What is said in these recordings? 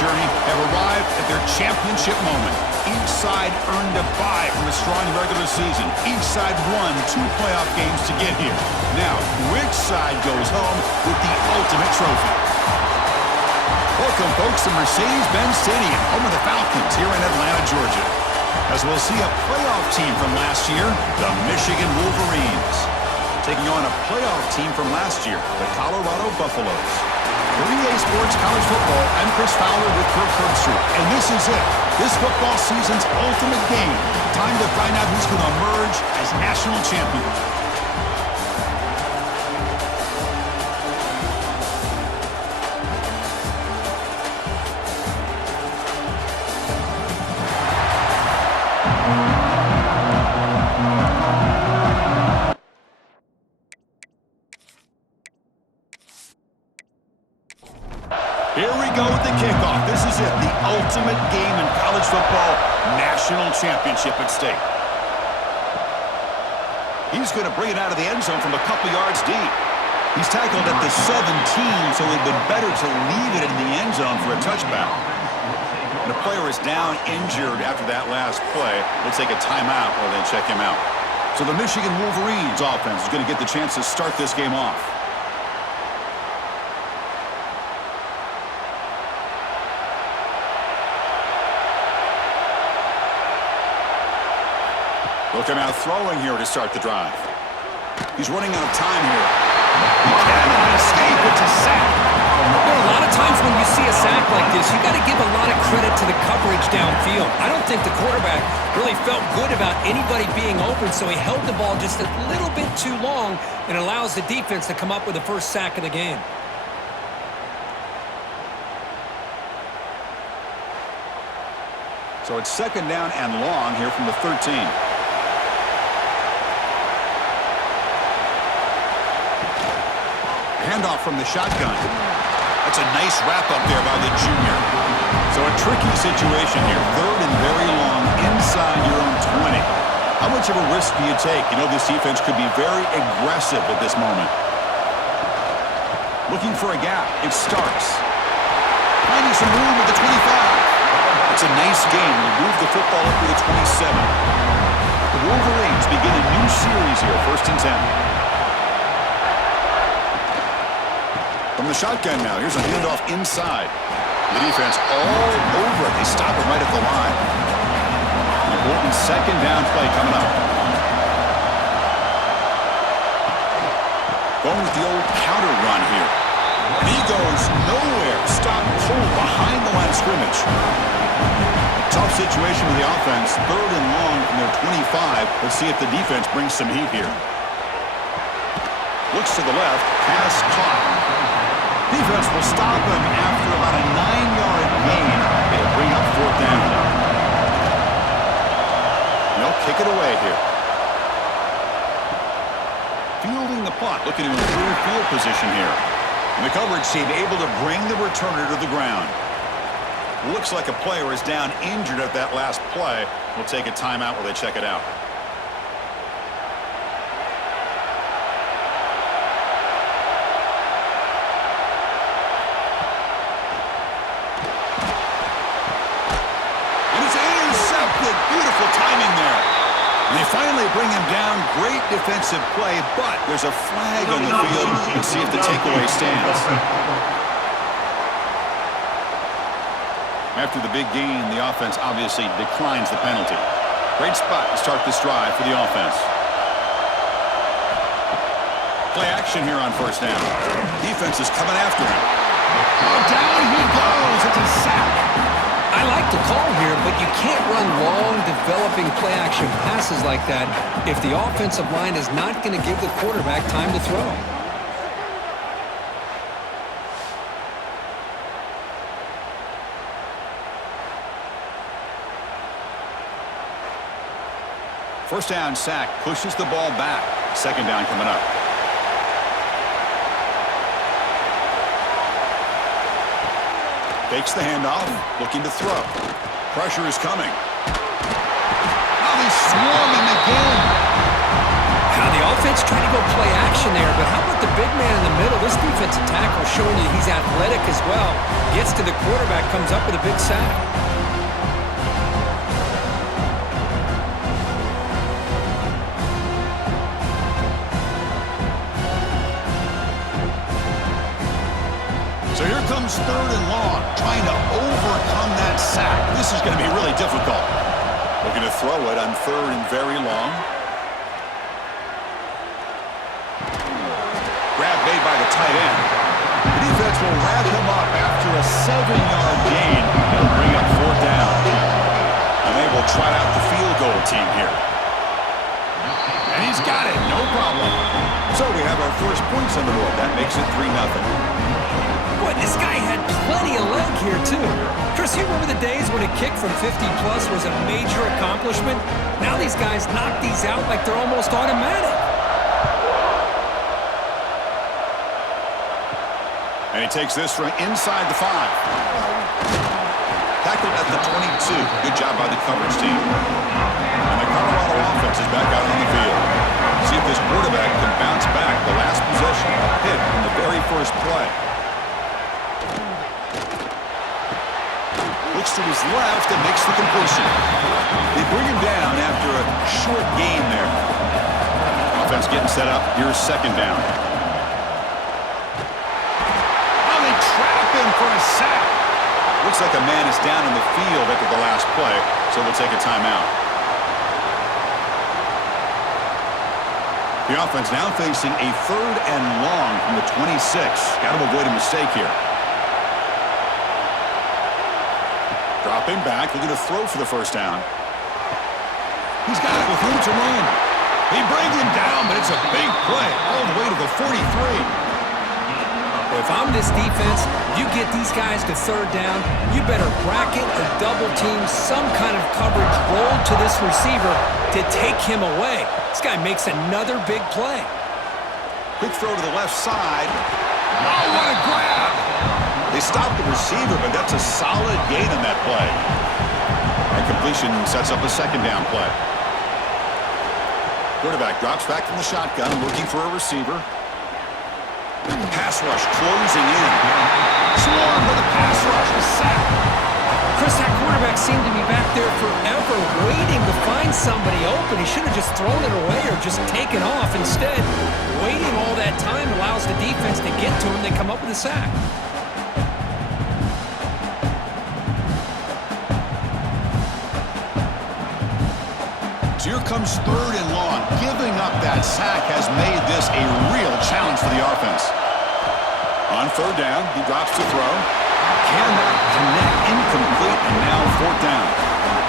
journey have arrived at their championship moment. Each side earned a bye from a strong regular season. Each side won 2 playoff games to get here. Now, which side goes home with the ultimate trophy? Welcome, folks, to Mercedes-Benz Stadium, home of the Falcons here in Atlanta, Georgia. As we'll see a playoff team from last year, the Michigan Wolverines, taking on a playoff team from last year, the Colorado Buffaloes. For EA Sports College Football, I'm Chris Fowler with Kirk Herbstreit, and this is it. This football season's ultimate game. Time to find out who's going to emerge as national champion. Here we go with the kickoff. This is it, the ultimate game in college football, national championship at stake. He's going to bring it out of the end zone from a couple yards deep. He's tackled at the 17, so it would have been better to leave it in the end zone for a touchback. And the player is down injured after that last play. We'll take a timeout or then check him out. So the Michigan Wolverines offense is going to get the chance to start this game off. They'll come out throwing here to start the drive. He's running out of time here. He cannot escape. It's a sack. Well, a lot of times when you see a sack like this, you got to give a lot of credit to the coverage downfield. I don't think the quarterback really felt good about anybody being open, so he held the ball just a little bit too long and allows the defense to come up with the first sack of the game. So it's second down and long here from the 13. Handoff from the shotgun. That's a nice wrap-up there by the junior. So a tricky situation here. Third and very long inside your own 20. How much of a risk do you take? You know this defense could be very aggressive at this moment. Looking for a gap. It starts. Finding some room at the 25. It's a nice game. We move the football up to the 27. The Wolverines begin a new series here. 1st and 10. From the shotgun now, here's a handoff inside. The defense all over it. They stop it right at the line. An important second down play coming up. Going with the old counter run here. And he goes nowhere. Stop cold behind the line of scrimmage. Tough situation with the offense. 3rd and long from their 25. Let's see if the defense brings some heat here. Looks to the left. Pass caught. Defense will stop him after about a 9-yard gain. It'll bring up 4th down. They'll kick it away here. Fielding the punt, looking to improve field position here. And the coverage team able to bring the returner to the ground. Looks like a player is down injured at that last play. We'll take a timeout while they check it out. Beautiful timing there. And they finally bring him down. Great defensive play, but there's a flag on the field. Let's see if the takeaway stands. After the big gain, the offense obviously declines the penalty. Great spot to start this drive for the offense. Play action here on 1st down. Defense is coming after him. Oh, down he goes. It's a sack. I like the call here, but you can't run long, developing play-action passes like that if the offensive line is not going to give the quarterback time to throw. First down sack pushes the ball back. 2nd down coming up. Takes the handoff, looking to throw. Pressure is coming. Oh, they swarm him again. Now the Offense trying to go play action there, but how about the big man in the middle? This defensive tackle showing you he's athletic as well. Gets to the quarterback, comes up with a big sack. So here comes 3rd and long, trying to overcome that sack. This is going to be really difficult. Looking to throw it on 3rd and very long. Grab made by the tight end. The defense will wrap him up after a 7-yard gain. It'll bring up 4th down. And they will trot out the field goal team here. And he's got it, no problem. So we have our first points on the board. That makes it 3-0. Boy, this guy had plenty of leg here, too. Chris, you remember the days when a kick from 50-plus was a major accomplishment? Now these guys knock these out like they're almost automatic. And he takes this from inside the 5. Tackled at the 22. Good job by the coverage team. And the Colorado offense is back out on the field. See if this quarterback can bounce back. The last possession, a hit in the very first play. Looks to his left and makes the completion. They bring him down after a short gain there. Offense getting set up. Here's 2nd down. For a sack. Looks like a man is down in the field after the last play, so we'll take a timeout. The offense now facing a 3rd and long from the 26. Got to avoid a mistake here. Dropping back, looking to throw for the 1st down. He's got it with room to run. He brings him down, but it's a big play all the way to the 43. If I'm this defense, you get these guys to 3rd down, you better bracket or double team some kind of coverage roll to this receiver to take him away. This guy makes another big play. Quick throw to the left side. Oh, what a grab! They stopped the receiver, but that's a solid gain on that play. And completion sets up a 2nd down play. Quarterback drops back from the shotgun, looking for a receiver. Pass rush closing in. Swarm with a pass rush. A sack. Chris, that quarterback seemed to be back there forever waiting to find somebody open. He should have just thrown it away or just taken off. Instead, waiting all that time allows the defense to get to him. They come up with a sack. So here comes 3rd and long. Giving up that sack has made this a real challenge for the offense. On 3rd down, he drops to throw. Cannot connect, incomplete, and now 4th down.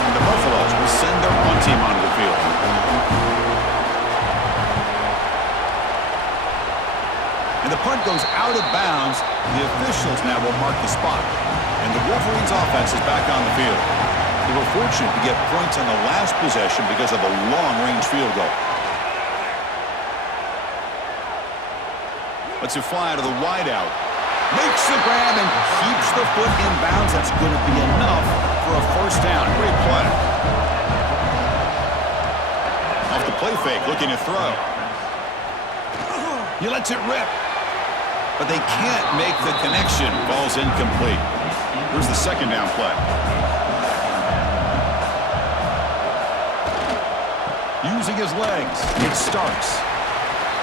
And the Buffaloes will send their punt team onto the field. And the punt goes out of bounds. The officials now will mark the spot. And the Wolverines offense is back on the field. They were fortunate to get points on the last possession because of a long-range field goal. Lets it fly to the wideout. Makes the grab and keeps the foot in bounds. That's going to be enough for a 1st down. Great play. Off the play fake, looking to throw. He lets it rip. But they can't make the connection. Ball's incomplete. Here's the 2nd down play. Using his legs, it's Starks.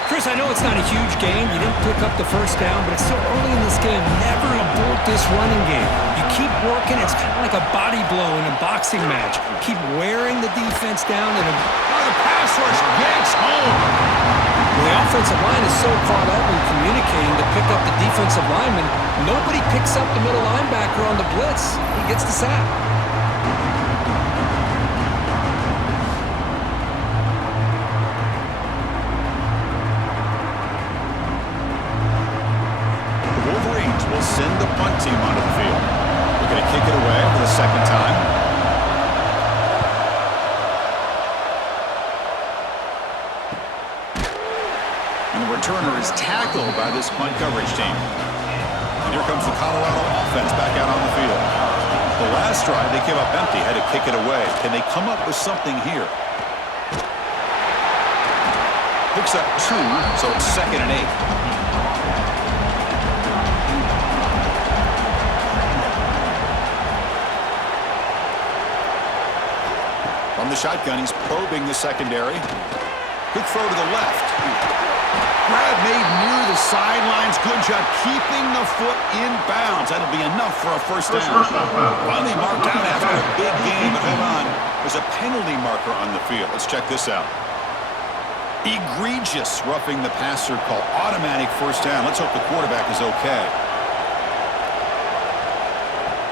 Chris, I know it's not a huge gain. You didn't pick up the 1st down, but it's so early in this game. Never abort this running game. You keep working. It's kind of like a body blow in a boxing match. Keep wearing the defense down. And the pass rush gets home. Well, the offensive line is so caught up in communicating to pick up the defensive lineman. Nobody picks up the middle linebacker on the blitz. He gets the sack. Send the punt team onto the field. They're going to kick it away for the 2nd time. And the returner is tackled by this punt coverage team. And here comes the Colorado offense back out on the field. The last drive, they came up empty, had to kick it away. Can they come up with something here? Quick picks up 2, so it's 2nd and 8. From the shotgun, he's probing the secondary. Quick throw to the left. Grab made near the sidelines. Good job keeping the foot in bounds. That'll be enough for a first down. Finally marked out after a big game, but hold on. There's a penalty marker on the field. Let's check this out. Egregious roughing the passer call. Automatic first down. Let's hope the quarterback is okay.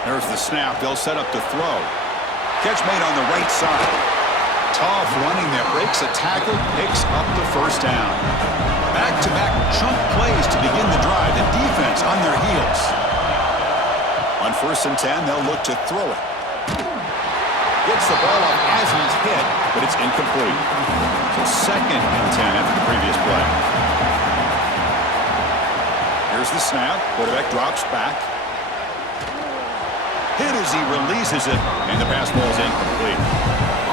There's the snap. They'll set up to throw. Catch made on the right side. Tough running there. Breaks a tackle. Picks up the first down. Back-to-back chunk plays to begin the drive. The defense on their heels. On 1st and 10, they'll look to throw it. Gets the ball up as he's hit, but it's incomplete. So 2nd and 10 after the previous play. Here's the snap. Quarterback drops back. Hit as he releases it, and the pass ball is incomplete.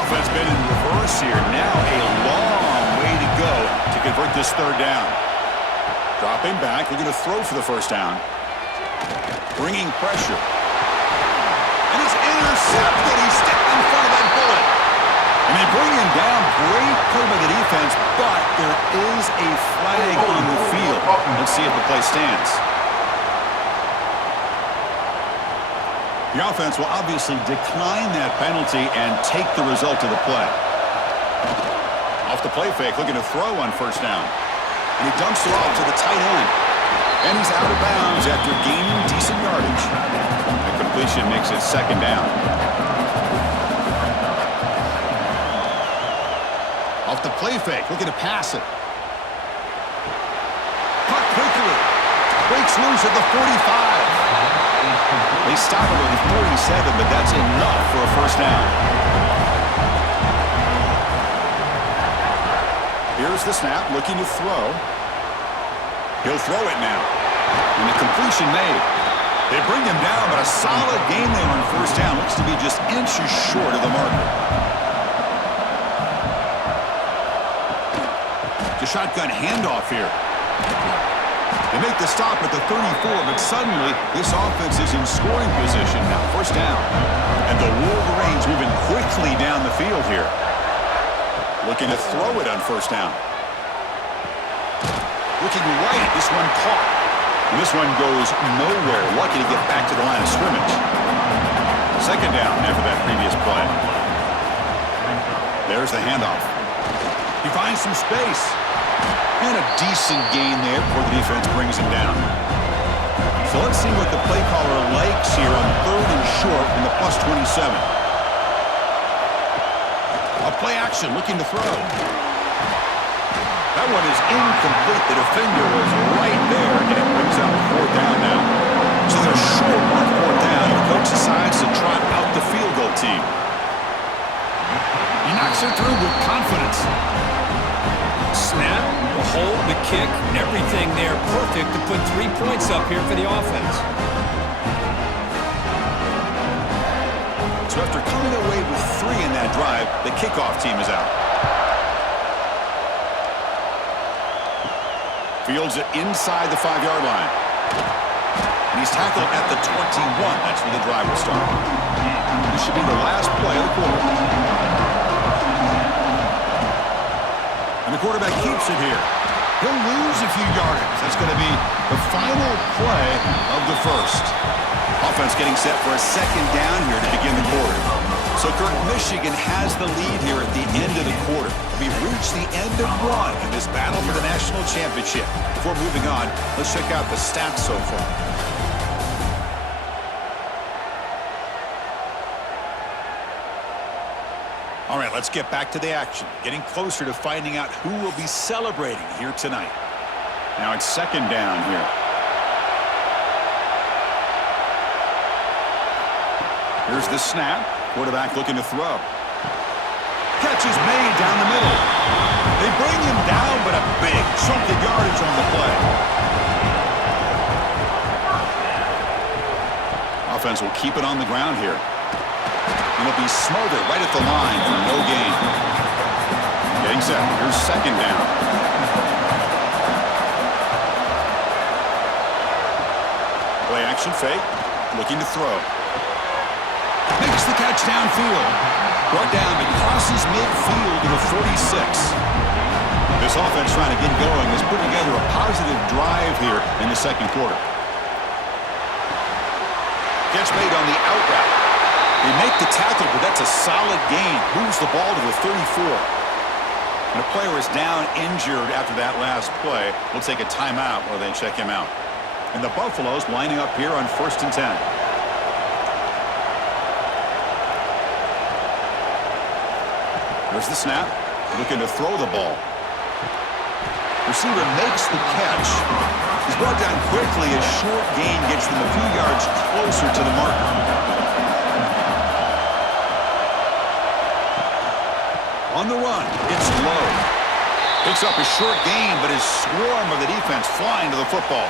Offense been in reverse here. Now a long way to go to convert this 3rd down. Dropping back. They're going to throw for the first down. Bringing pressure. And it's intercepted. He stepped in front of that bullet. And they bring him down. Great play by the defense, but there is a flag on the field. Let's see if the play stands. The offense will obviously decline that penalty and take the result of the play. Off the play fake, looking to throw on 1st down. And he dumps it off to the tight end. And he's out of bounds after gaining decent yardage. The completion makes it 2nd down. Off the play fake, looking to pass it. Caught quickly. Breaks loose at the 45. They stop him at the 47, but that's enough for a first down. Here's the snap, looking to throw. He'll throw it now. And the completion made. They bring him down, but a solid game there on 1st down. Looks to be just inches short of the marker. The shotgun handoff here. They make the stop at the 34, but suddenly this offense is in scoring position now. 1st down. And the Wolverines moving quickly down the field here. Looking to throw it on 1st down. Looking right. This one caught. And this one goes nowhere. Lucky to get back to the line of scrimmage. 2nd down after that previous play. There's the handoff. He finds some space. And a decent gain there before the defense brings him down. So let's see what the play caller likes here on 3rd and short in the +27. A play action looking to throw. That one is incomplete. The defender was right there, and it brings out 4th down now. So they're short on 4th down. The coach decides to trot out the field goal team. He knocks it through with confidence. Snap, the hold, the kick, everything there perfect to put 3 points up here for the offense. So after coming away with 3 in that drive, the kickoff team is out. Fields it inside the 5-yard line. And he's tackled at the 21. That's where the drive will start. This should be the last play of the quarter. And the quarterback keeps it here. He'll lose a few yardage. That's going to be the final play of the 1st. Offense getting set for a 2nd down here to begin the quarter. So, Kurt, Michigan has the lead here at the end of the quarter. We've reached the end of 1 in this battle for the national championship. Before moving on, let's check out the stats so far. All right, let's get back to the action. Getting closer to finding out who will be celebrating here tonight. Now it's 2nd down here. Here's the snap. Quarterback looking to throw. Catch is made down the middle. They bring him down, but a big chunk of yardage on the play. Offense will keep it on the ground here. And it'll be smothered right at the line for no gain. Getting set. Here's 2nd down. Action fake. Looking to throw. Makes the catch downfield. Brought down, but crosses midfield to the 46. This offense trying to get going is putting together a positive drive here in the second quarter. Catch made on the out route. They make the tackle, but that's a solid gain. Moves the ball to the 34. And a player is down injured after that last play. We'll take a timeout while they check him out. And the Buffaloes lining up here on 1st and 10. There's the snap. Looking to throw the ball. Receiver makes the catch. He's brought down quickly. A short gain gets them a few yards closer to the marker. On the run, it's low. Picks up a short gain, but his swarm of the defense flying to the football.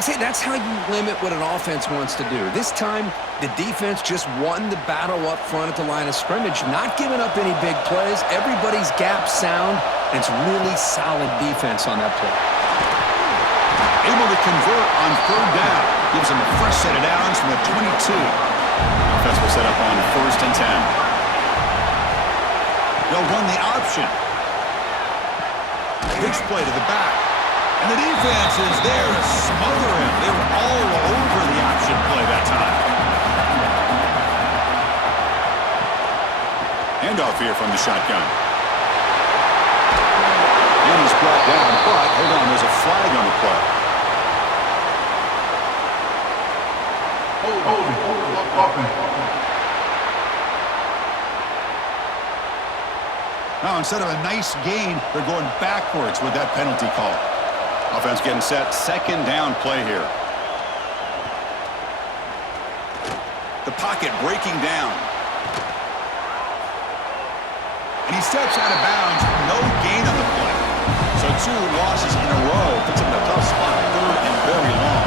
See, that's how you limit what an offense wants to do. This time, the defense just won the battle up front at the line of scrimmage, not giving up any big plays. Everybody's gap sound, and it's really solid defense on that play. Able to convert on 3rd down. Gives them a fresh set of downs from the 22. Offense will set up on 1st and 10. They'll run the option. Pitch play to the back. And the defense is there to smother him. They were all over the option play that time. Handoff here from the shotgun. And he's brought down, but hold on, there's a flag on the play. Now, instead of a nice gain, they're going backwards with that penalty call. Offense getting set. 2nd down play here. The pocket breaking down. And he steps out of bounds. No gain on the play. So 2 losses in a row. Puts him in a tough spot. 3rd and very long.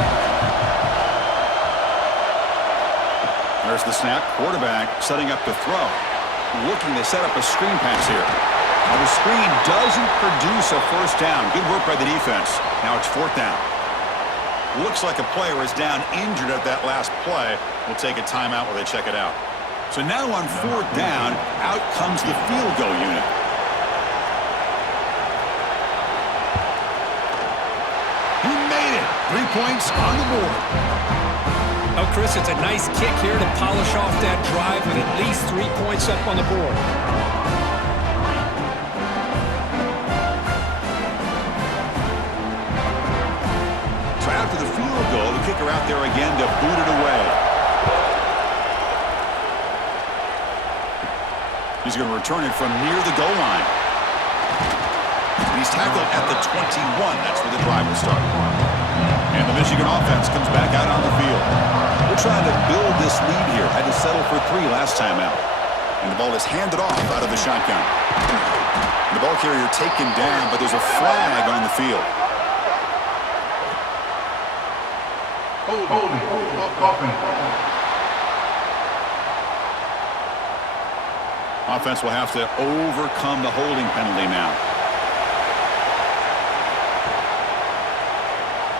There's the snap. Quarterback setting up to throw. Looking to set up a screen pass here. Now the screen doesn't produce a 1st down. Good work by the defense. Now it's 4th down. Looks like a player is down injured at that last play. We'll take a timeout while they check it out. So now on 4th down, out comes the field goal unit. He made it. 3 points on the board. Oh, Chris, it's a nice kick here to polish off that drive with at least 3 points up on the board. So after the field goal, the kicker out there again to boot it away. He's going to return it from near the goal line. And he's tackled at the 21. That's where the drive will start. And the Michigan offense comes back out on the field. They're trying to build this lead here. Had to settle for 3 last time out. And the ball is handed off out of the shotgun. And the ball carrier taken down, but there's a flag on the field. Offense will have to overcome the holding penalty now.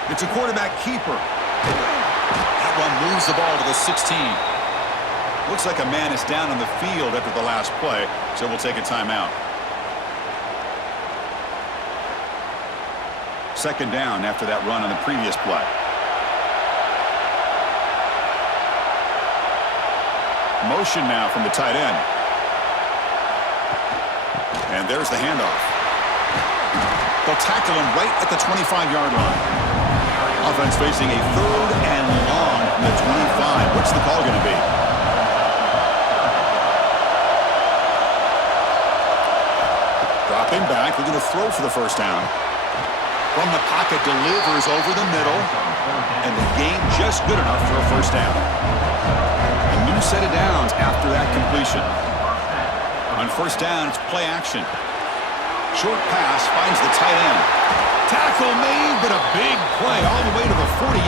It's a quarterback keeper. That one moves the ball to the 16. Looks like a man is down on the field after the last play, so we'll take a timeout. 2nd down after that run on the previous play. Motion now from the tight end. And there's the handoff. They'll tackle him right at the 25-yard line. Offense facing a 3rd and long from the 25. What's the call going to be? Dropping back. We're going to throw for the 1st down. From the pocket, delivers over the middle. And the gain just good enough for a 1st down. A new set of downs after that completion. On 1st down, it's play action. Short pass finds the tight end. Tackle made, but a big play all the way to the 48.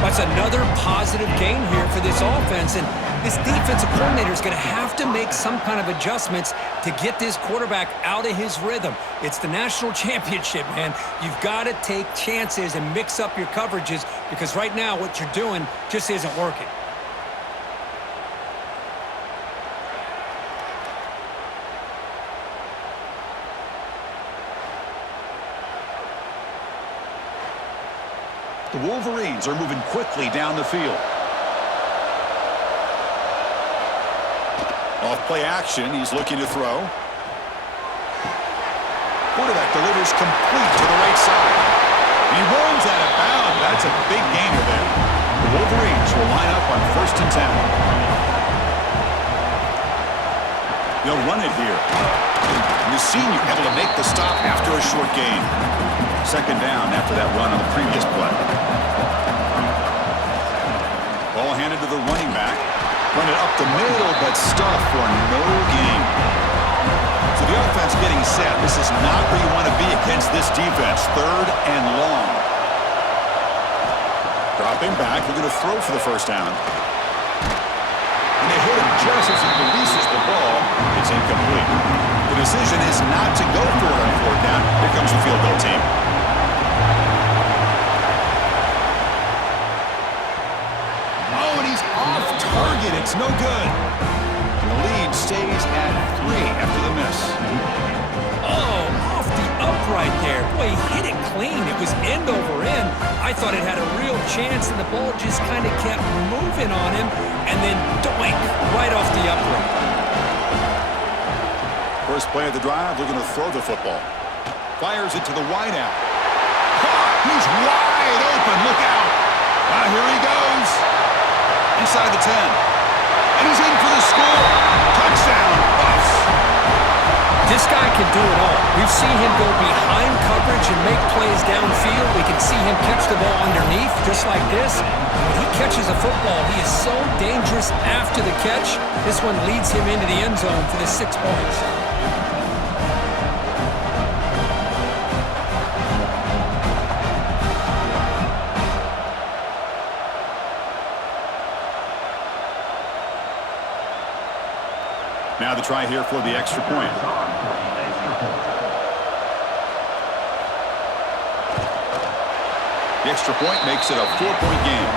That's another positive gain here for this offense, and this defensive coordinator is going to have to make some kind of adjustments to get this quarterback out of his rhythm. It's the national championship, man. You've got to take chances and mix up your coverages because right now what you're doing just isn't working. The Wolverines are moving quickly down the field. Off play action, he's looking to throw. Quarterback delivers complete to the right side. He runs out of bounds. That's a big gainer there. The Wolverines will line up on 1st and 10. They'll run it here. And the senior able to make the stop after a short gain. 2nd down after that run on the previous play. Ball handed to the running back. Run it up the middle, but stuffed for no gain. So the offense getting set. This is not where you want to be against this defense. 3rd and long. Dropping back, we're going to throw for the 1st down. And they hit him just as he releases the ball. It's incomplete. The decision is not to go for it on 4th down. Here comes the field goal team. Oh, and he's off target. It's no good. And the lead stays at 3 after the miss. Oh, off the upright there. Boy, he hit it clean. It was end over end. I thought it had a real chance, and the ball just kind of kept moving on him, and then doink, right off the upright. First play of the drive, they're going to throw the football. Fires it to the wideout. He's wide open. Look out. Here he goes. Inside the 10. And he's in for the score. Touchdown, Buffs. This guy can do it all. We've seen him go behind coverage and make plays downfield. We can see him catch the ball underneath, just like this. When he catches a football, he is so dangerous after the catch. This one leads him into the end zone for the 6 points. Now the try here for the extra point. The extra point makes it a 4-point game.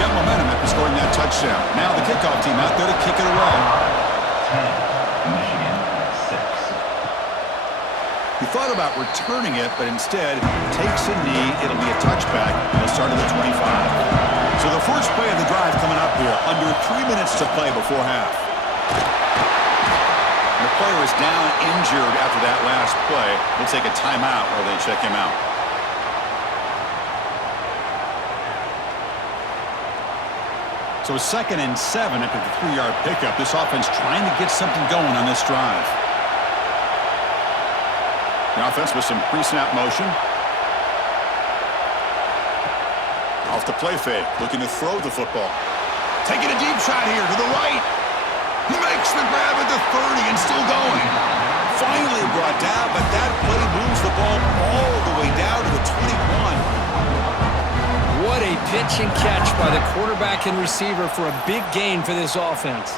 Got momentum after scoring that touchdown. Now the kickoff team out there to kick it away. Michigan 6. He thought about returning it, but instead takes a knee. It'll be a touchback. They'll start at the 25. So the first play of the drive coming up here, under 3 minutes to play before half. The player is down injured after that last play. We'll take a timeout while they check him out. So 2nd and 7 after the 3-yard pickup. This offense trying to get something going on this drive. The offense with some pre-snap motion. Off the play fake, looking to throw the football. Taking a deep shot here to the right. He makes the grab at the 30 and still going. Finally brought down, but that play moves the ball all the way down to the 21. What a pitch and catch by the quarterback and receiver for a big gain for this offense.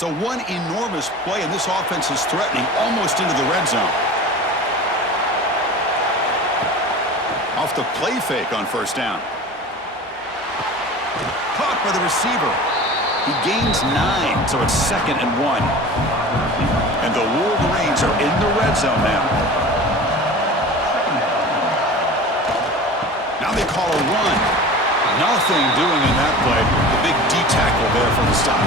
So one enormous play, and this offense is threatening almost into the red zone. Off the play fake on 1st down. Caught by the receiver. He gains 9, so it's 2nd and 1. And the Wolverines are in the red zone now. Now they call a run. Nothing doing in that play. The big D tackle there for the stop.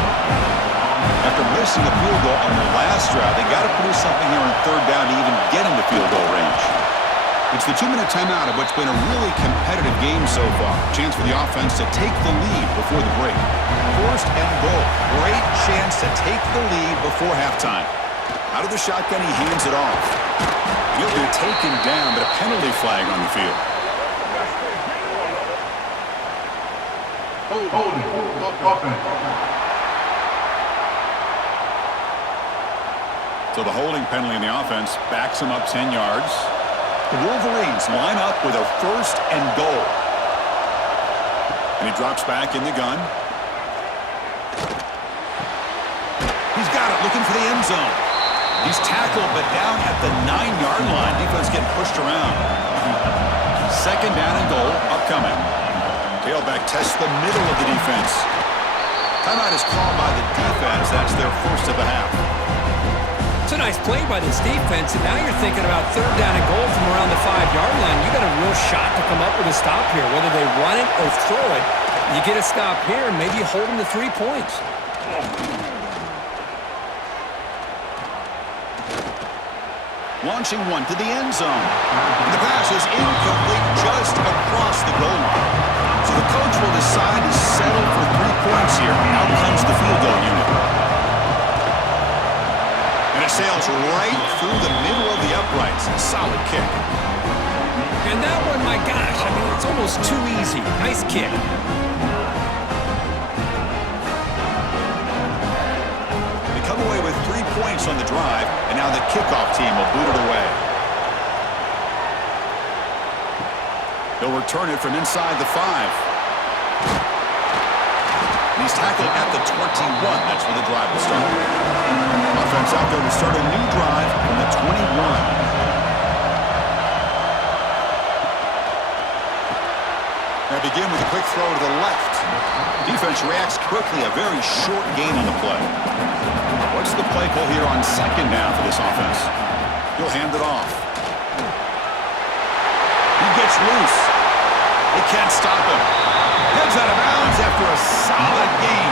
After missing a field goal on the last drive, they got to produce something here on 3rd down to even get into field goal range. It's the 2-minute timeout of what's been a really competitive game so far. Chance for the offense to take the lead before the break. 1st and goal. Great chance to take the lead before halftime. Out of the shotgun, he hands it off. He'll be taken down, but a penalty flag on the field. So the holding penalty in the offense backs him up 10 yards. The Wolverines line up with a 1st and goal. And he drops back in the gun. He's got it, looking for the end zone. He's tackled, but down at the 9-yard line. Defense getting pushed around. 2nd down and goal, upcoming. Tailback tests the middle of the defense. Timeout is called by the defense. That's their first of the half. It's a nice play by this defense, and now you're thinking about 3rd down and goal from around the 5-yard line. You got a real shot to come up with a stop here. Whether they run it or throw it, you get a stop here, and maybe you hold them to 3 points. Launching one to the end zone. And the pass is incomplete just across the goal line. So the coach will decide to settle for 3 points here. Out comes the field goal unit. And it sails right through the middle of the uprights. Solid kick. And that one, my gosh, I mean, it's almost too easy. Nice kick. Come away with 3 points on the drive, and now the kickoff team will boot it away. He'll return it from inside the 5. And he's tackled at the 21. That's where the drive will start. Offense out there to start a new drive from the 21. They begin with a quick throw to the left. Defense reacts quickly, a very short gain on the play. What's the play call here on 2nd down for this offense? He'll hand it off. He gets loose. They can't stop him. Heads out of bounds after a solid gain.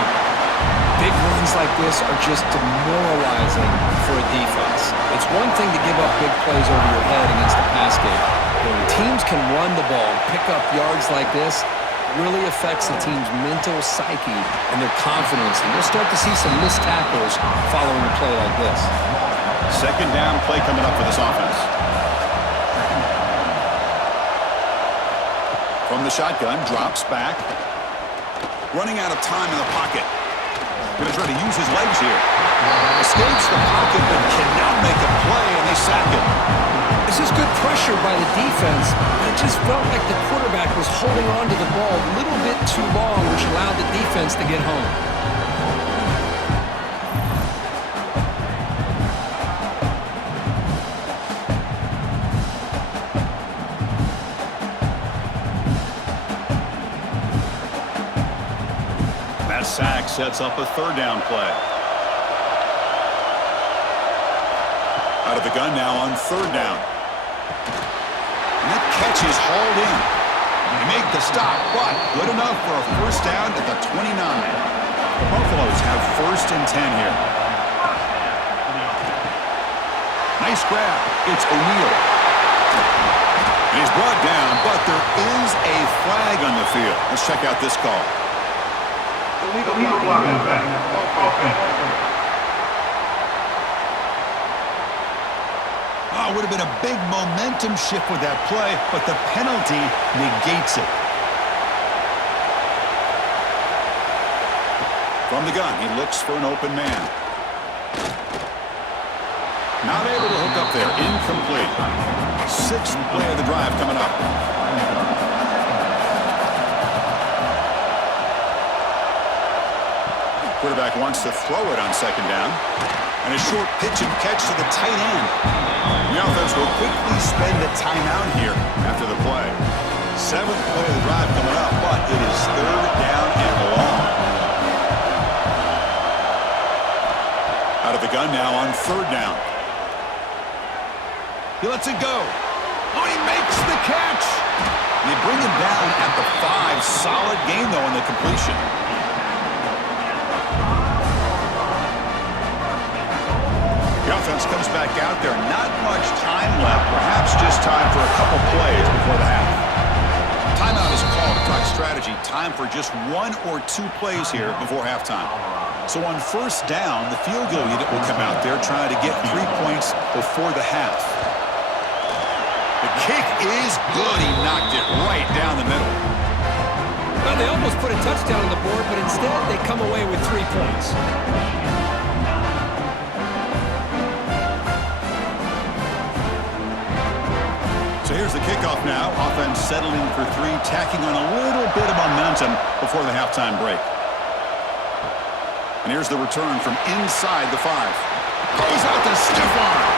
Big runs like this are just demoralizing for a defense. It's one thing to give up big plays over your head against the pass game. When teams can run the ball, pick up yards like this, really affects the team's mental psyche and their confidence. And you'll start to see some missed tackles following a play like this. 2nd down play coming up for this offense. From the shotgun, drops back. Running out of time in the pocket. Going to try to use his legs here. Escapes the pocket, but cannot make a play, and they sack him. This is good pressure by the defense, but it just felt like the quarterback was holding on to the ball a little bit too long, which allowed the defense to get home. That sack sets up a 3rd down play. Out of the gun now on 3rd down. And that catch is hauled in. They make the stop, but good enough for a 1st down at the 29. The Buffaloes have 1st and 10 here. Nice grab. It's O'Neal. He's brought down, but there is a flag on the field. Let's check out this call. Illegal blocking back. Offense. Oh, it would have been a big momentum shift with that play, but the penalty negates it. From the gun, he looks for an open man. Not able to hook up there. Incomplete. 6th play of the drive coming up. Quarterback wants to throw it on 2nd down. And a short pitch and catch to the tight end. The offense will quickly spend a timeout here after the play. 7th play of the drive coming up, but it is 3rd down and long. Out of the gun now on 3rd down. He lets it go. Oh, he makes the catch. They bring him down at the 5. Solid game, though, on the completion. The offense comes back out there. Not much time left. Perhaps just time for a couple plays before the half. Timeout is called. Talk strategy. Time for just 1 or 2 plays here before halftime. So on 1st down, the field goal unit will come out there trying to get 3 points before the half. The kick is good. He knocked it right down the middle. Well, they almost put a touchdown on the board, but instead they come away with 3 points. So here's the kickoff now. Offense settling for 3, tacking on a little bit of momentum before the halftime break. And here's the return from inside the 5. Goes out to stiff arm.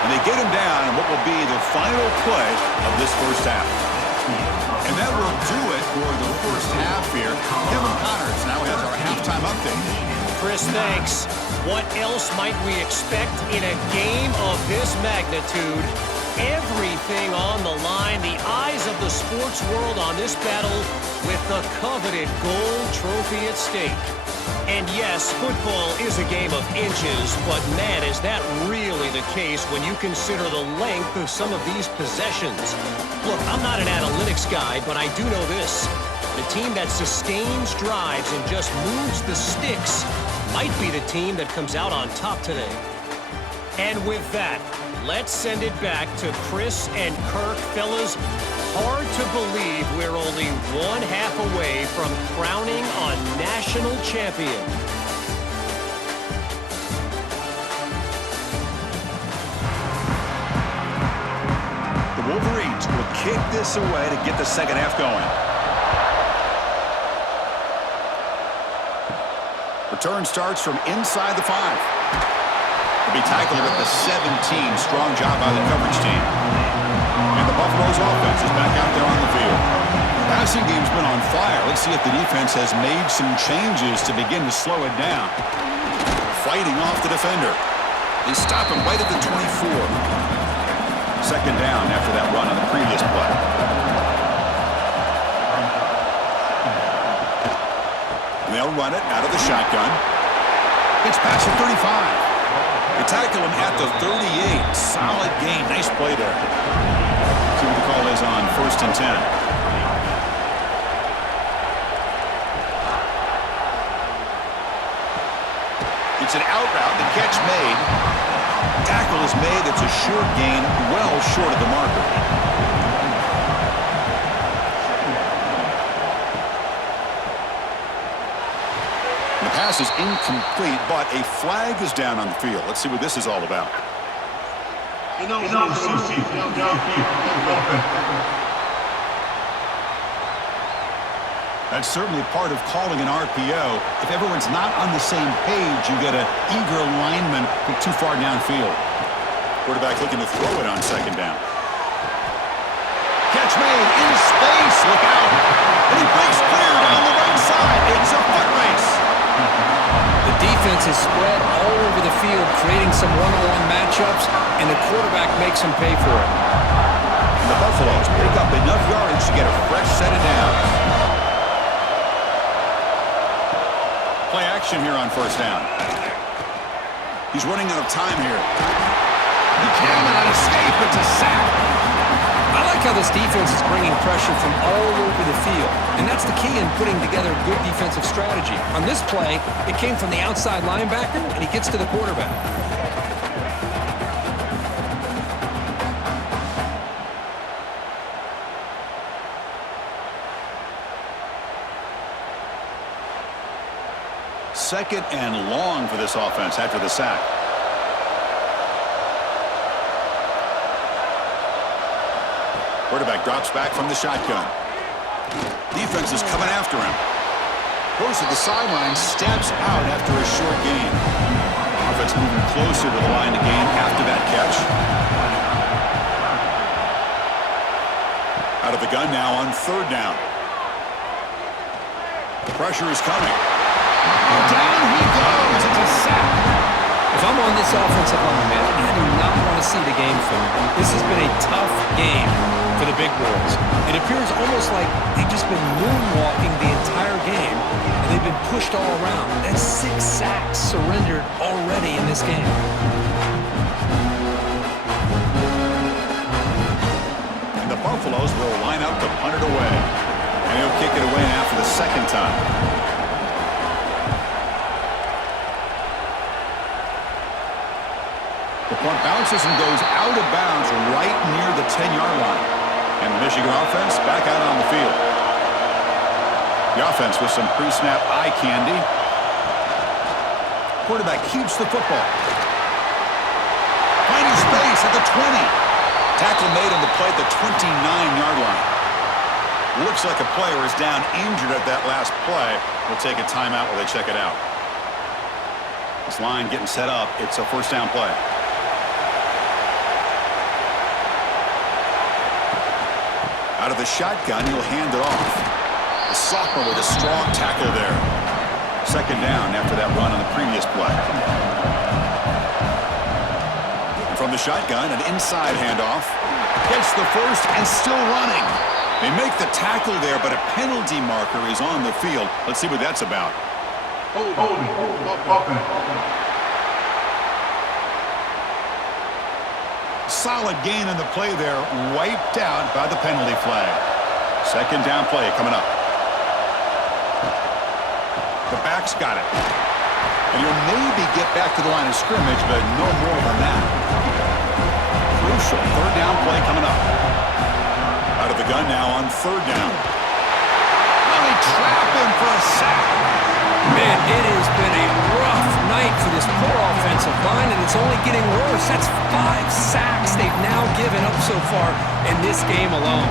And they get him down in what will be the final play of this first half. And that will do it for the first half here. Kevin Connors now has our halftime update. Chris, thanks. What else might we expect in a game of this magnitude? Everything on the line, the eyes of the sports world on this battle with the coveted gold trophy at stake. And yes, football is a game of inches, but man, is that really the case when you consider the length of some of these possessions. Look, I'm not an analytics guy, but I do know this. The team that sustains drives and just moves the sticks might be the team that comes out on top today. And with that, let's send it back to Chris and Kirk. Fellas, hard to believe we're only 1/2 away from crowning a national champion. The Wolverines will kick this away to get the second half going. Return starts from inside the 5. To be tackled at the 17. Strong job by the coverage team. And the Buffalo's offense is back out there on the field. The passing game's been on fire. Let's see if the defense has made some changes to begin to slow it down. Fighting off the defender. They stop him right at the 24. Second down after that run on the previous play. And they'll run it out of the shotgun. It's past the 35. They tackle him at the 38. Solid gain. Nice play there. See what the call is on 1st and 10. It's an out route. The catch made. Tackle is made. It's a short gain, well short of the marker. The pass is incomplete, but a flag is down on the field. Let's see what this is all about. That's certainly part of calling an RPO. If everyone's not on the same page, you get an eager lineman too far downfield. Quarterback looking to throw it on second down. Catch made in space. Look out. And he breaks clear down the right side. It's a foot race. The defense is spread all over the field, creating some one-on-one matchups, and the quarterback makes him pay for it. And the Buffaloes pick up enough yardage to get a fresh set of downs. Play action here on 1st down. He's running out of time here. He cannot escape. It's a sack. I like how this defense is bringing pressure from all over the field, and that's the key in putting together good defensive strategy. On this play, it came from the outside linebacker, and he gets to the quarterback. Second and long for this offense after the sack. Quarterback drops back from the shotgun. Defense is coming after him. Goes to the sideline, steps out after a short gain. Offense moving closer to the line to gain after that catch. Out of the gun now on 3rd down. The pressure is coming. Down he goes. It's a sack. If I'm on this offensive line, man, I do not want to see the game film. This has been a tough game for the big boys. It appears almost like they've just been moonwalking the entire game, and they've been pushed all around. That's 6 sacks surrendered already in this game. And the Buffaloes will line up to punt it away. And he'll kick it away now for the 2nd time. The punt bounces and goes out of bounds right near the 10-yard line. And the Michigan offense back out on the field. The The offense with some pre-snap eye candy. Quarterback keeps the football. Finding space at the 20. Tackle made on the play at the 29-yard line. Looks like a player is down injured at that last play. We'll take a timeout while they check it out. This line getting set up. It's a first down play. Out of the shotgun, he'll hand it off. The sophomore with a strong tackle there. Second down after that run on the previous play. And from the shotgun, an inside handoff. Gets the first and still running. They make the tackle there, but a penalty marker is on the field. Let's see what that's about. Solid gain on the play there, wiped out by the penalty flag. Second down play coming up. The back's got it. And you'll maybe get back to the line of scrimmage, but no more than that. Crucial third down play coming up. Out of the gun now on third down. Oh, they trap him for a sack. Man, it has been a rough night for this poor offensive line, and it's only getting worse. That's 5 sacks they've now given up so far in this game alone.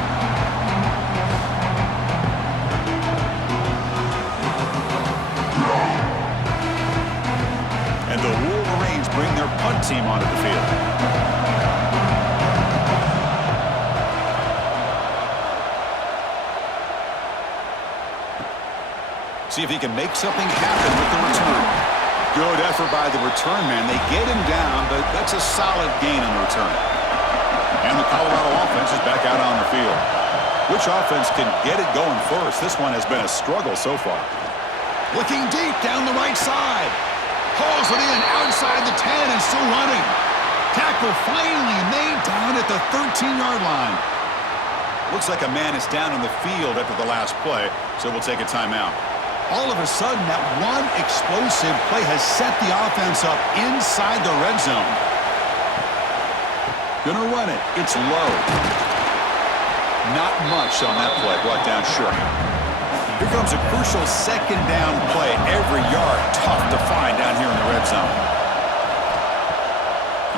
And the Wolverines bring their punt team onto the field. See if he can make something happen with the return. Good effort by the return man. They get him down, but that's a solid gain on the return. And the Colorado offense is back out on the field. Which offense can get it going first? This one has been a struggle so far. Looking deep down the right side. Hauls it in outside the 10 and still running. Tackle finally made down at the 13-yard line. Looks like a man is down on the field after the last play, so we'll take a timeout. All of a sudden, that one explosive play has set the offense up inside the red zone. Gonna run it. It's low. Not much on that play. Brought down short. Here comes a crucial second down play. Every yard tough to find down here in the red zone.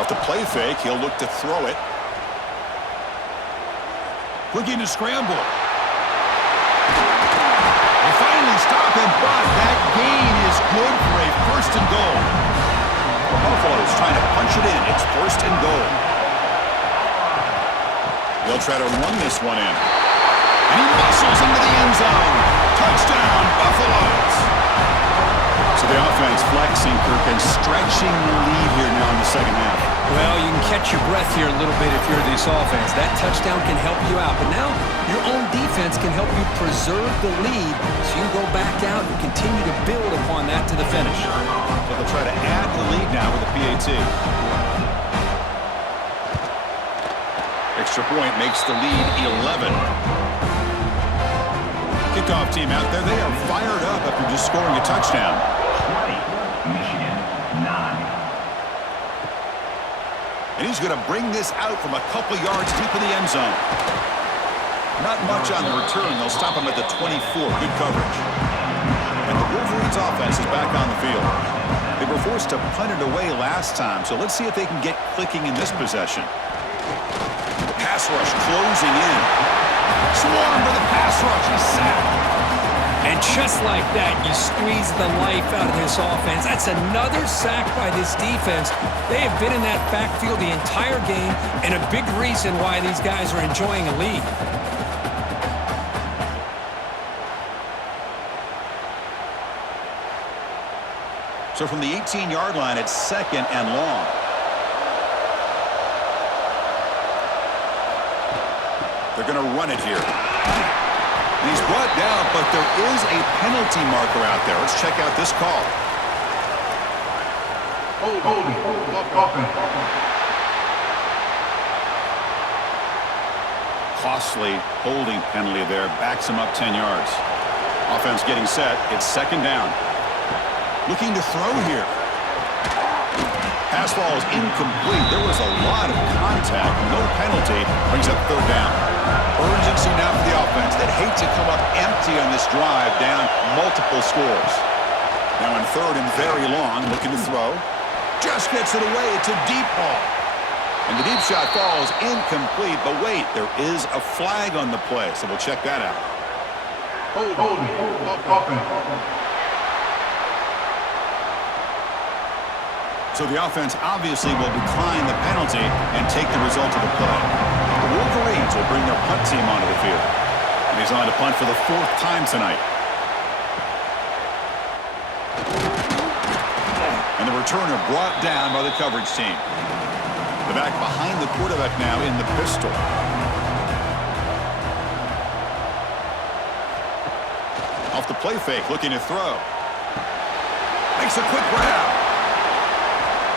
Off the play fake, he'll look to throw it. Looking to scramble. They finally stop him, but that gain is good for a first and goal. Buffalo's trying to punch it in. It's first and goal. They'll try to run this one in. And he muscles into the end zone. Touchdown, Buffaloes. So the offense flexing, Kirk, and stretching the lead here now in the second half. Well, you can catch your breath here a little bit if you're this offense. That touchdown can help you out. But now your own defense can help you preserve the lead so you can go back out and continue to build upon that to the finish. So they'll try to add the lead now with a PAT. Extra point makes the lead 11. Kickoff team out there. They are fired up after just scoring a touchdown. 20, Michigan, 9. And he's going to bring this out from a couple yards deep in the end zone. Not much on the return. They'll stop him at the 24. Good coverage. And the Wolverines offense is back on the field. They were forced to punt it away last time, so let's see if they can get clicking in this possession. The pass rush closing in. Swarm for the pass rush. He's sacked. And just like that, you squeeze the life out of this offense. That's another sack by this defense. They have been in that backfield the entire game, and a big reason why these guys are enjoying a lead. So from the 18-yard line, it's second and long. They're going to run it here. He's brought down, but there is a penalty marker out there. Let's check out this call. Holding. Offense. Costly holding penalty there. Backs him up 10 yards. Offense getting set. It's second down. Looking to throw here. Pass ball is incomplete. There was a lot of contact. No penalty. Brings up third down. Urgency now for the offense that hate to come up empty on this drive, down multiple scores. Now in third and very long, looking to throw. Just gets it away. It's a deep ball. And the deep shot falls incomplete. But wait, there is a flag on the play, so we'll check that out. Holding. Offense. So the offense obviously will decline the penalty and take the result of the play. The Wolverines will bring their punt team onto the field. And he's on to punt for the 4th time tonight. And the returner brought down by the coverage team. The back behind the quarterback now in the pistol. Off the play fake, looking to throw. Makes a quick grab.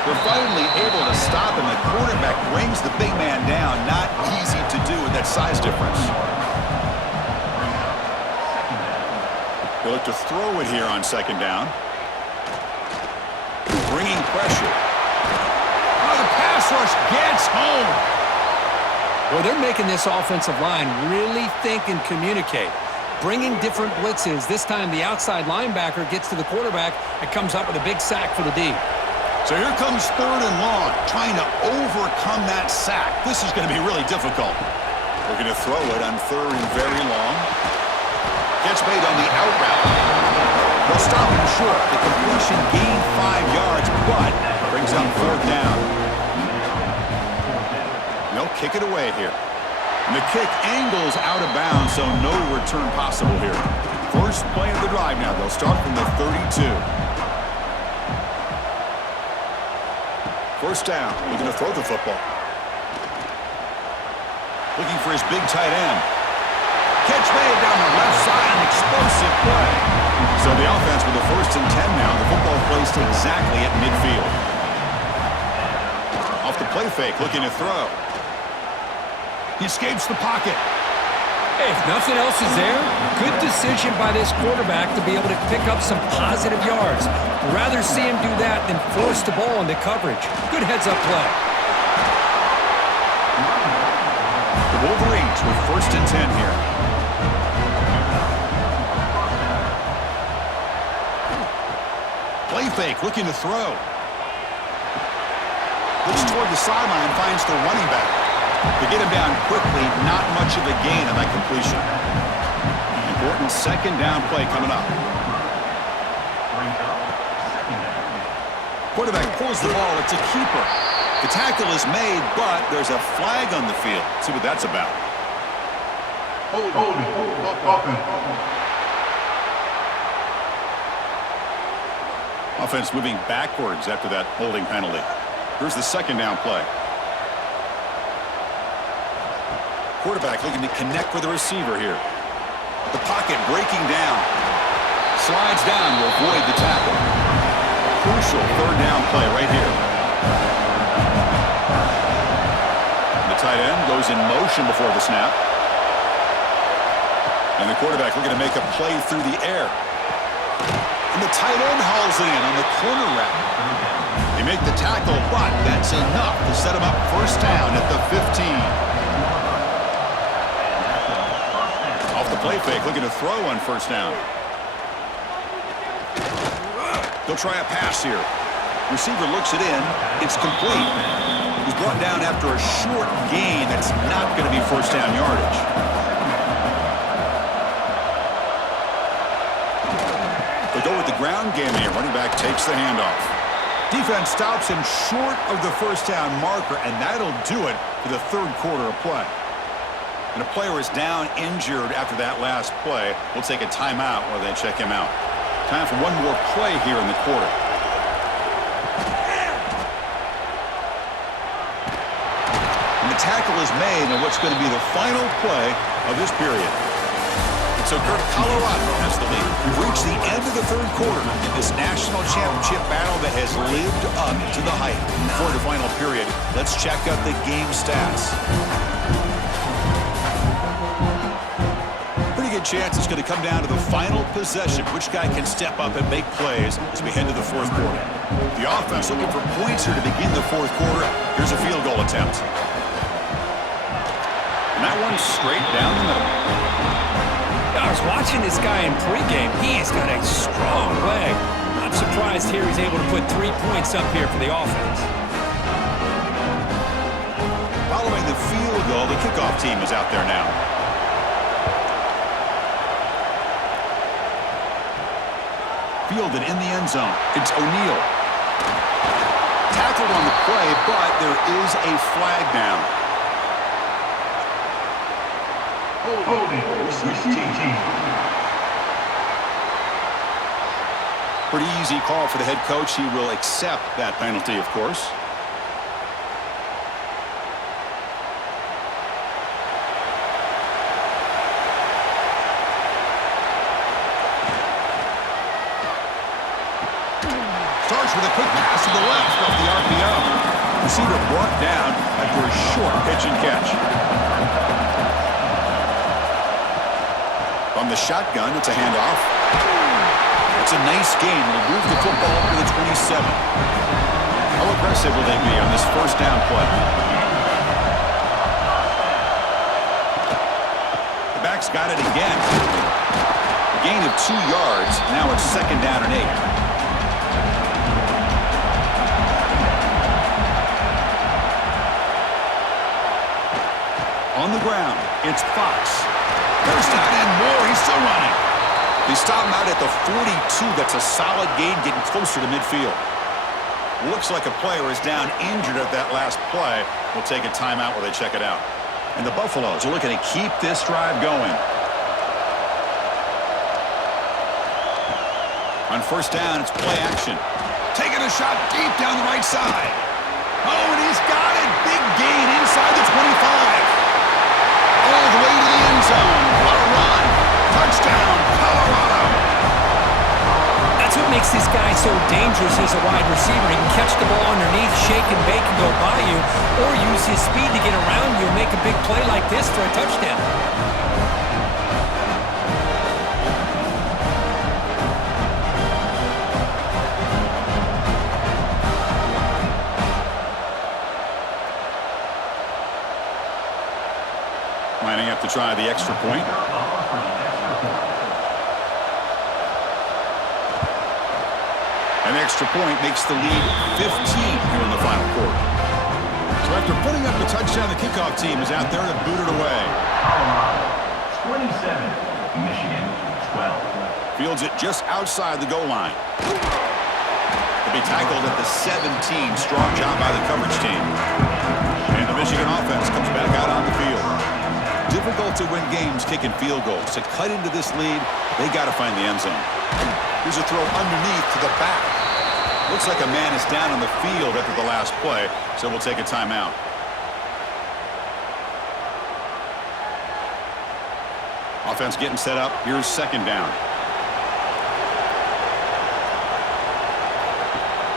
They're finally able to stop him. The quarterback brings the big man down. Not easy to do with that size difference. They look to throw it here on 2nd down. Bringing pressure. Oh, the pass rush gets home. Well, they're making this offensive line really think and communicate. Bringing different blitzes. This time the outside linebacker gets to the quarterback and comes up with a big sack for the D. So here comes 3rd and long, trying to overcome that sack. This is going to be really difficult. Looking to throw it on 3rd and very long. Gets made on the out route. They'll stop him short. The completion gained 5 yards, but brings up 4th down. They'll kick it away here. And the kick angles out of bounds, so no return possible here. First play of the drive now. They'll start from the 32. 1st down, looking to throw the football. Looking for his big tight end. Catch made down the left side, an explosive play. So the offense with the 1st and 10 now, the football placed exactly at midfield. Off the play fake, looking to throw. He escapes the pocket. Hey, if nothing else is there, good decision by this quarterback to be able to pick up some positive yards. Rather see him do that than force the ball into coverage. Good heads-up play. The Wolverines with 1st and 10 here. Play fake, looking to throw. Looks toward the sideline, finds the running back. To get him down quickly, not much of a gain on that completion. Important 2nd down play coming up. Quarterback pulls the ball. It's a keeper. The tackle is made, but there's a flag on the field. See what that's about. Holding. Offense. Offense moving backwards after that holding penalty. Here's the 2nd down play. Quarterback looking to connect with the receiver here. The pocket breaking down. Slides down to avoid the tackle. Crucial 3rd down play right here. The tight end goes in motion before the snap. And the quarterback looking to make a play through the air. And the tight end hauls it in on the corner route. They make the tackle, but that's enough to set him up 1st down at the 15. Off the play fake, looking to throw on 1st down. They'll try a pass here. Receiver looks it in. It's complete. He's brought down after a short gain. That's not going to be 1st down yardage. They go with the ground game here. Running back takes the handoff. Defense stops him short of the 1st down marker, and that'll do it for the 3rd quarter of play. And a player is down injured after that last play. We'll take a timeout while they check him out. Time for one more play here in the quarter. And the tackle is made on what's going to be the final play of this period. And so Kirk, Colorado has the lead. We've reached the end of the 3rd quarter in this national championship battle that has lived up to the hype. For the final period, let's check out the game stats. Chance it's going to come down to the final possession. Which guy can step up and make plays as we head to the 4th quarter. The offense looking for points here to begin the 4th quarter. Here's a field goal attempt. And that one runs straight down the middle. I was watching this guy in pregame. He's got a strong leg. Not surprised here he's able to put 3 points up here for the offense. Following the field goal, the kickoff team is out there now. Fielded in the end zone. It's O'Neal. Tackled on the play, but there is a flag down. Holding. Receiving team. Pretty easy call for the head coach. He will accept that penalty, of course. Starts with a quick pass to the left off the RPO. Receiver brought down after a short pitch and catch. From the shotgun, it's a handoff. It's a nice gain. Will move the football to the 27. How aggressive will they be on this first down play? The back's got it again. A gain of 2 yards. Now it's second down and 8. On the ground, it's Fox. First down and more. He's still running. They stop him out at the 42. That's a solid gain, getting closer to midfield. Looks like a player is down injured at that last play. We'll take a timeout while they check it out. And the Buffaloes are looking to keep this drive going. On first down, it's play action. Taking a shot deep down the right side. Oh, and he's got it. Big gain inside the 25. All the way to the end zone. What a run. Touchdown, Colorado. That's what makes this guy so dangerous as a wide receiver. He can catch the ball underneath, shake and bake and go by you, or use his speed to get around you and make a big play like this for a touchdown. Lining up to try the extra point. An extra point makes the lead 15 here in the final quarter. So after putting up the touchdown, the kickoff team is out there to boot it away. Colorado 27. Michigan 12. Fields it just outside the goal line. They'll be tackled at the 17. Strong job by the coverage team. And the Michigan offense comes back out on the field. Difficult to win games kicking field goals. To cut into this lead, they got to find the end zone. Here's a throw underneath to the back. Looks like a man is down on the field after the last play, so we'll take a timeout. Offense getting set up. Here's second down.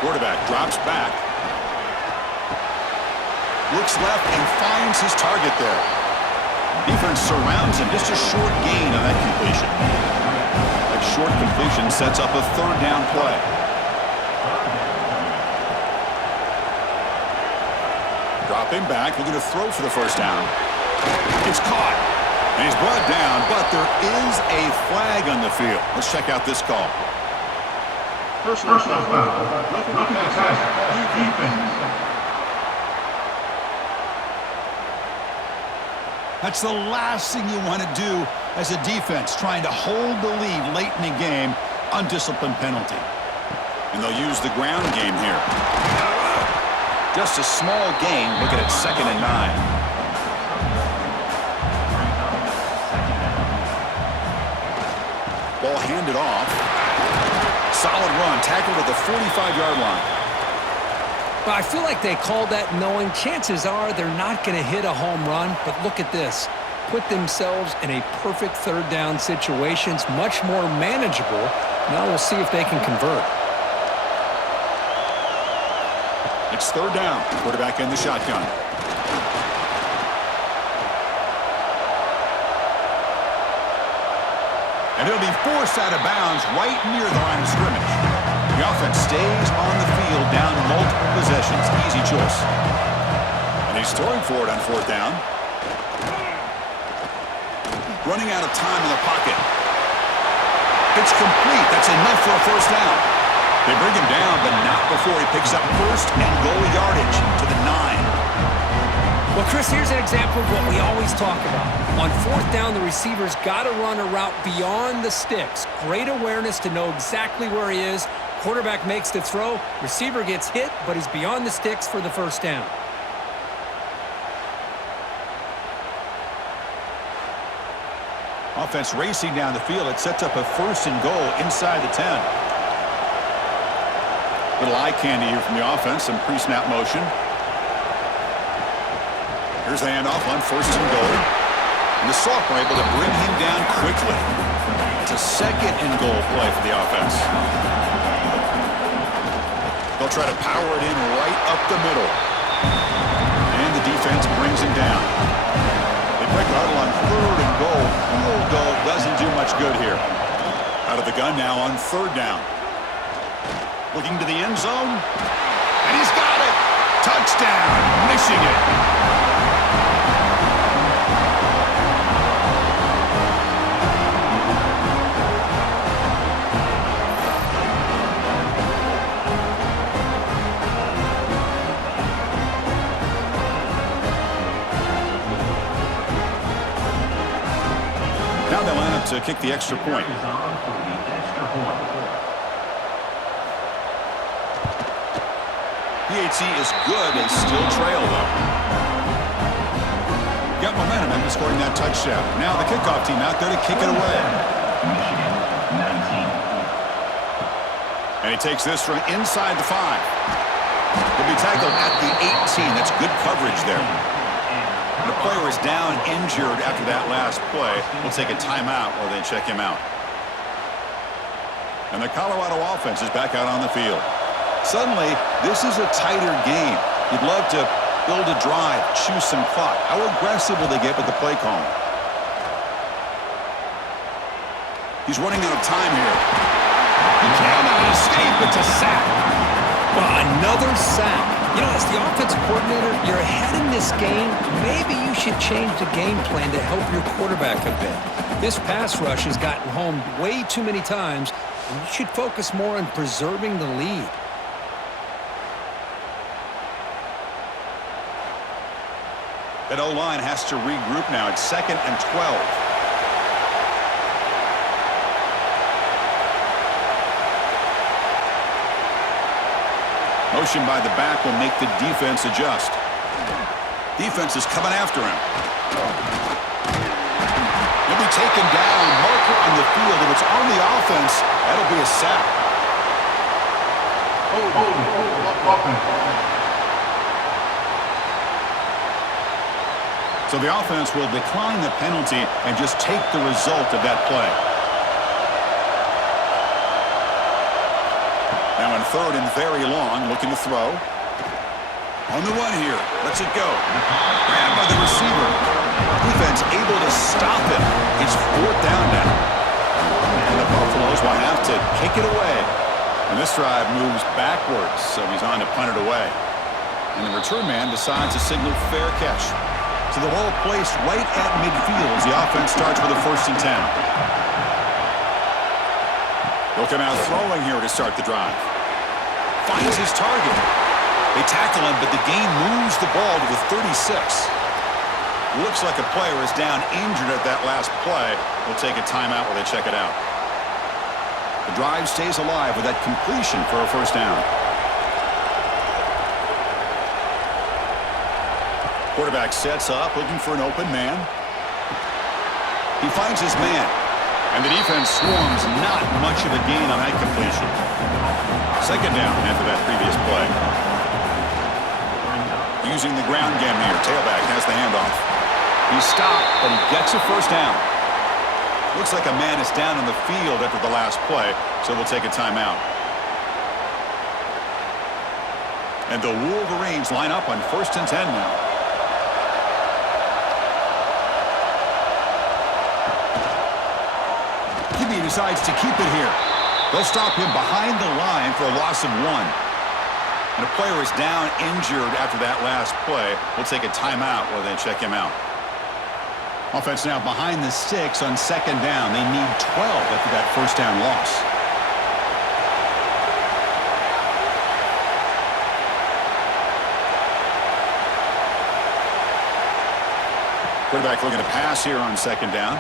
Quarterback drops back. Looks left and finds his target there. Defense surrounds him. Just a short gain on that completion. That short completion sets up a third down play. Dropping back, looking to throw for the first down. It's caught. And he's brought down, but there is a flag on the field. Let's check out this call. Personal foul. Looking to pass. Defense. That's the last thing you want to do as a defense, trying to hold the lead late in the game. Undisciplined penalty. And they'll use the ground game here. Just a small gain. Looking at 2nd and 9. Ball handed off. Solid run. Tackled at the 45-yard line. Well, I feel like they called that knowing chances are they're not going to hit a home run, but look at this. Put themselves in a perfect third down situation. It's much more manageable. Now we'll see if they can convert. It's third down. Quarterback in the shotgun. And he'll be forced out of bounds right near the line of scrimmage. The offense stays on the field down multiple possessions. Easy choice. And he's throwing for it on fourth down. running out of time in the pocket. It's complete. That's enough for a first down. They bring him down, but not before he picks up first and goal yardage to the 9. Well, Chris, here's an example of what we always talk about. On fourth down, the receiver's got to run a route beyond the sticks. Great awareness to know exactly where he is. Quarterback makes the throw. Receiver gets hit, but he's beyond the sticks for the first down. Offense racing down the field. It sets up a first and goal inside the 10. Little eye candy here from the offense. Some pre-snap motion. Here's the handoff on first and goal. And the sophomore able to bring him down quickly. It's a second and goal play for the offense. They'll try to power it in right up the middle. And the defense brings him down. They break huddle on third and goal. Field goal doesn't do much good here. Out of the gun now on third down. Looking to the end zone. And he's got it. Touchdown. Michigan. Now they line up to kick the extra point. PAT is good. They still trail, though. Got momentum after scoring that touchdown. Now the kickoff team out there to kick it away. And he takes this from inside the 5. He'll be tackled at the 18. That's good coverage there. The player is down injured after that last play. We'll take a timeout while they check him out. And the Colorado offense is back out on the field. Suddenly, this is a tighter game. You'd love to build a drive, choose some clock. How aggressive will they get with the play call? He's running out of time here. He cannot escape. It's a sack. Well, another sack. You know, as the offensive coordinator, you're ahead in this game. Maybe you should change the game plan to help your quarterback a bit. This pass rush has gotten home way too many times, and you should focus more on preserving the lead. That O-line has to regroup now. It's 2nd and 12. Motion by the back will make the defense adjust. Defense is coming after him. He'll be taken down. Marker on the field. If it's on the offense, that'll be a sack. So the offense will decline the penalty and just take the result of that play. Now on third and very long, looking to throw. On the run here, lets it go. Grabbed by the receiver. Defense able to stop him. It's 4th down now. And the Buffaloes will have to kick it away. And this drive moves backwards, so he's on to punt it away. And the return man decides to signal fair catch. So the ball placed right at midfield as the offense starts with a 1st and 10. They'll come out throwing here to start the drive. Finds his target. They tackle him, but the game moves the ball to the 36. Looks like a player is down injured at that last play. We'll take a timeout while they check it out. The drive stays alive with that completion for a 1st down. Quarterback sets up, looking for an open man. He finds his man, and the defense swarms. Not much of a gain on that completion. 2nd down after that previous play. Using the ground game here, tailback has the handoff. He's stopped, but he gets a 1st down. Looks like a man is down on the field after the last play, so we'll take a timeout. And the Wolverines line up on 1st and 10 now. He decides to keep it here. They'll stop him behind the line for a loss of 1. And a player is down injured after that last play. We'll take a timeout while they check him out. Offense now behind the 6 on second down. They need 12 after that first down loss. Quarterback looking to pass here on second down.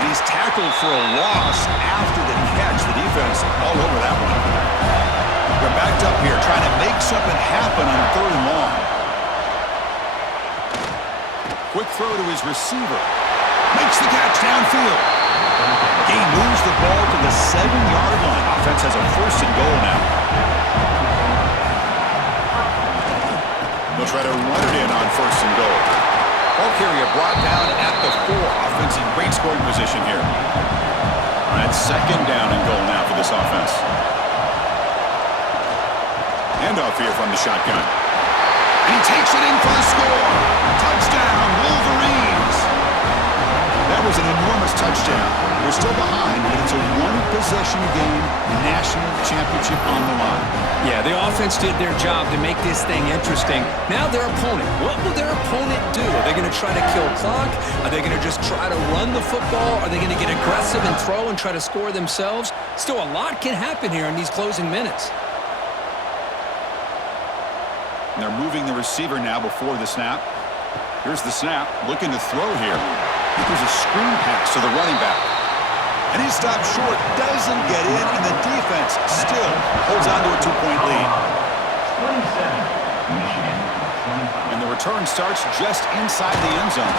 And he's tackled for a loss after the catch. The defense all over that one. They're backed up here trying to make something happen on third and long. Quick throw to his receiver. Makes the catch downfield. Gain moves the ball to the 7-yard line. Offense has a first and goal now. They'll try to run it in on first and goal. Ball carrier brought down at the 4. Offense in great scoring position here. That's second down and goal now for this offense. Handoff here from the shotgun. And he takes it in for the score. Touchdown, Wolverines. That was an enormous touchdown. They're still behind, but it's a one-possession game, national championship on the line. Yeah, the offense did their job to make this thing interesting. Now their opponent. What will their opponent do? Are they going to try to kill clock? Are they going to just try to run the football? Are they going to get aggressive and throw and try to score themselves? Still, a lot can happen here in these closing minutes. And they're moving the receiver now before the snap. Here's the snap. Looking to throw here. Here's a screen pass to the running back. And he stops short, doesn't get in, and the defense still holds on to a 2-point lead. 27, Michigan, 25. And the return starts just inside the end zone.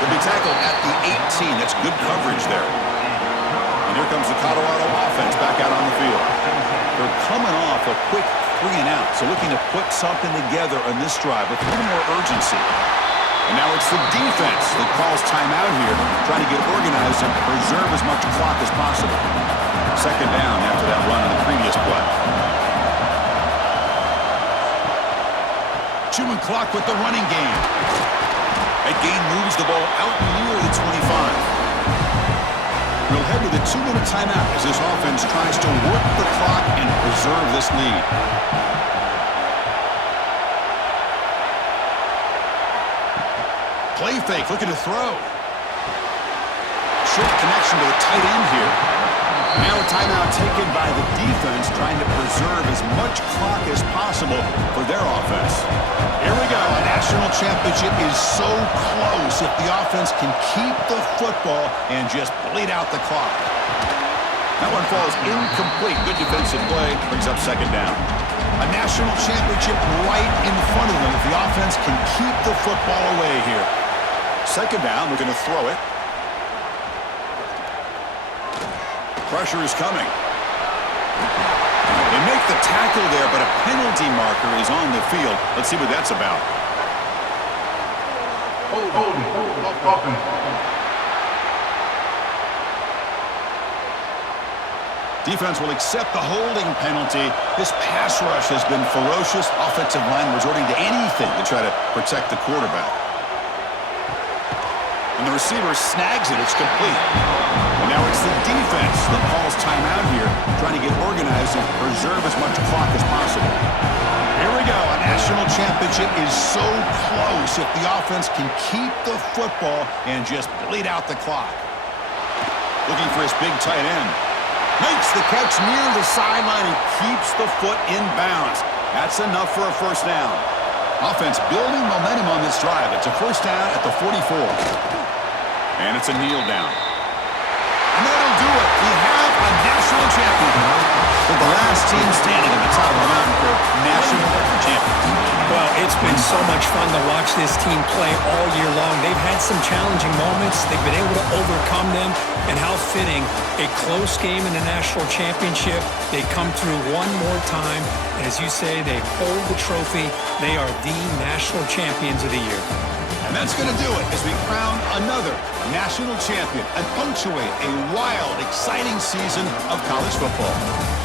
They'll be tackled at the 18. That's good coverage there. And here comes the Colorado offense back out on the field. They're coming off a quick 3-and-out, so looking to put something together on this drive with a little more urgency. And now it's the defense that calls timeout here, trying to get organized and preserve as much clock as possible. Second down after that run on the previous play. Chewing clock with the running game. That game moves the ball out near the 25. We'll head to the 2-minute timeout as this offense tries to work the clock and preserve this lead. Play fake, looking to throw. Short connection to the tight end here. Now a timeout taken by the defense, trying to preserve as much clock as possible for their offense. Here we go. A national championship is so close if the offense can keep the football and just bleed out the clock. That one falls incomplete. Good defensive play. Brings up second down. A national championship right in front of them if the offense can keep the football away here. Second down, we're going to throw it. Pressure is coming. They make the tackle there, but a penalty marker is on the field. Let's see what that's about. Holding, offense. Defense will accept the holding penalty. This pass rush has been ferocious. Offensive line resorting to anything to try to protect the quarterback. And the receiver snags it. It's complete. And now it's the defense that calls timeout here, trying to get organized and preserve as much clock as possible. Here we go. A national championship is so close if the offense can keep the football and just bleed out the clock. Looking for his big tight end. Makes the catch near the sideline and keeps the foot in bounds. That's enough for a first down. Offense building momentum on this drive. It's a first down at the 44. And it's a kneel down. And that'll do it. We have a national champion. With the last team standing at the top of the mountain for national champions. Well, it's been so much fun to watch this team play all year long. They've had some challenging moments. They've been able to overcome them. And how fitting, a close game in the national championship. They come through one more time. And as you say, they hold the trophy. They are the national champions of the year. And that's going to do it as we crown another national champion and punctuate a wild, exciting season of college football.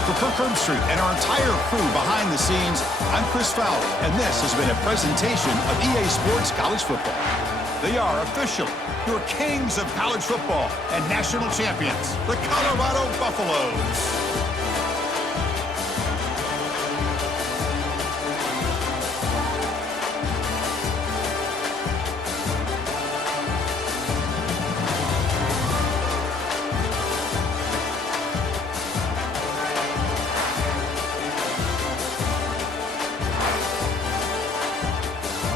For Kirk Herbstreit and our entire crew behind the scenes, I'm Chris Fowler, and this has been a presentation of EA Sports College Football. They are officially your kings of college football and national champions, the Colorado Buffaloes.